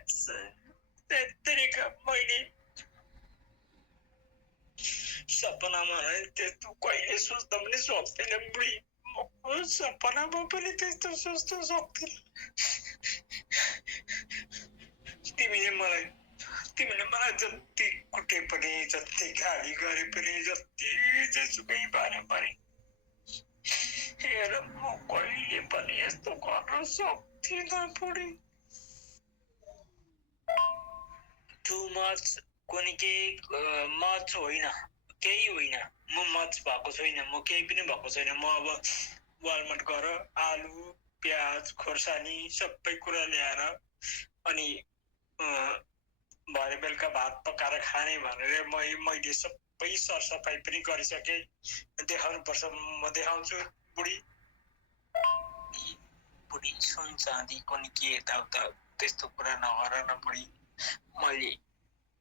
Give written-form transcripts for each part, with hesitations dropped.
तरीका मैले सपनामा त्यस्तो कहिले सोच्दा पनि सक्दिनँ बुढी सपनामा पनि त्यस्तो सोच्न सक्दिनँ तिमीले मलाई जति कुटे पनि जति गाली गरे पनि जति जेसुकै भने पनि हेर म कहिले पनि यस्तो गर्न सक्दिनँ बुढी टु मच कुनै केही मच होइन केही होइन म मच भएको छैन म केही पनि भएको छैन म अब वालमार्ट गएर आलु प्याज खोर्सानी सबै कुरा ल्याएर अनि भरे बेलुका भात पकाएर खाने भनेर मैले सबै सरसफाइ पनि गरिसकेँ देखाउनुपर्छ म देखाउँछु बुढी बुढी सुन चाँदीको नि के यताउता त्यस्तो कुरा नगर न बुढी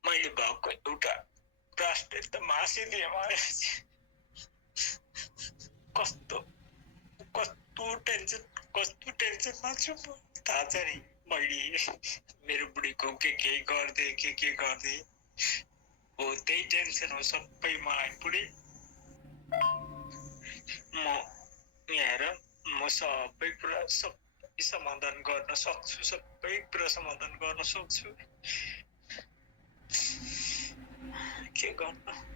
मैले भएको एउटा राष्ट्र त मासिदिएँ भनेपछि कस्तो टेन्सनमा छु म थाहा छ नि मैले मेरो बुढीको के गर्दै हो त्यही टेन्सन हो सबै मलाई बुढी म हेर म सबै कुरा समाधान गर्न सक्छु के गर्नु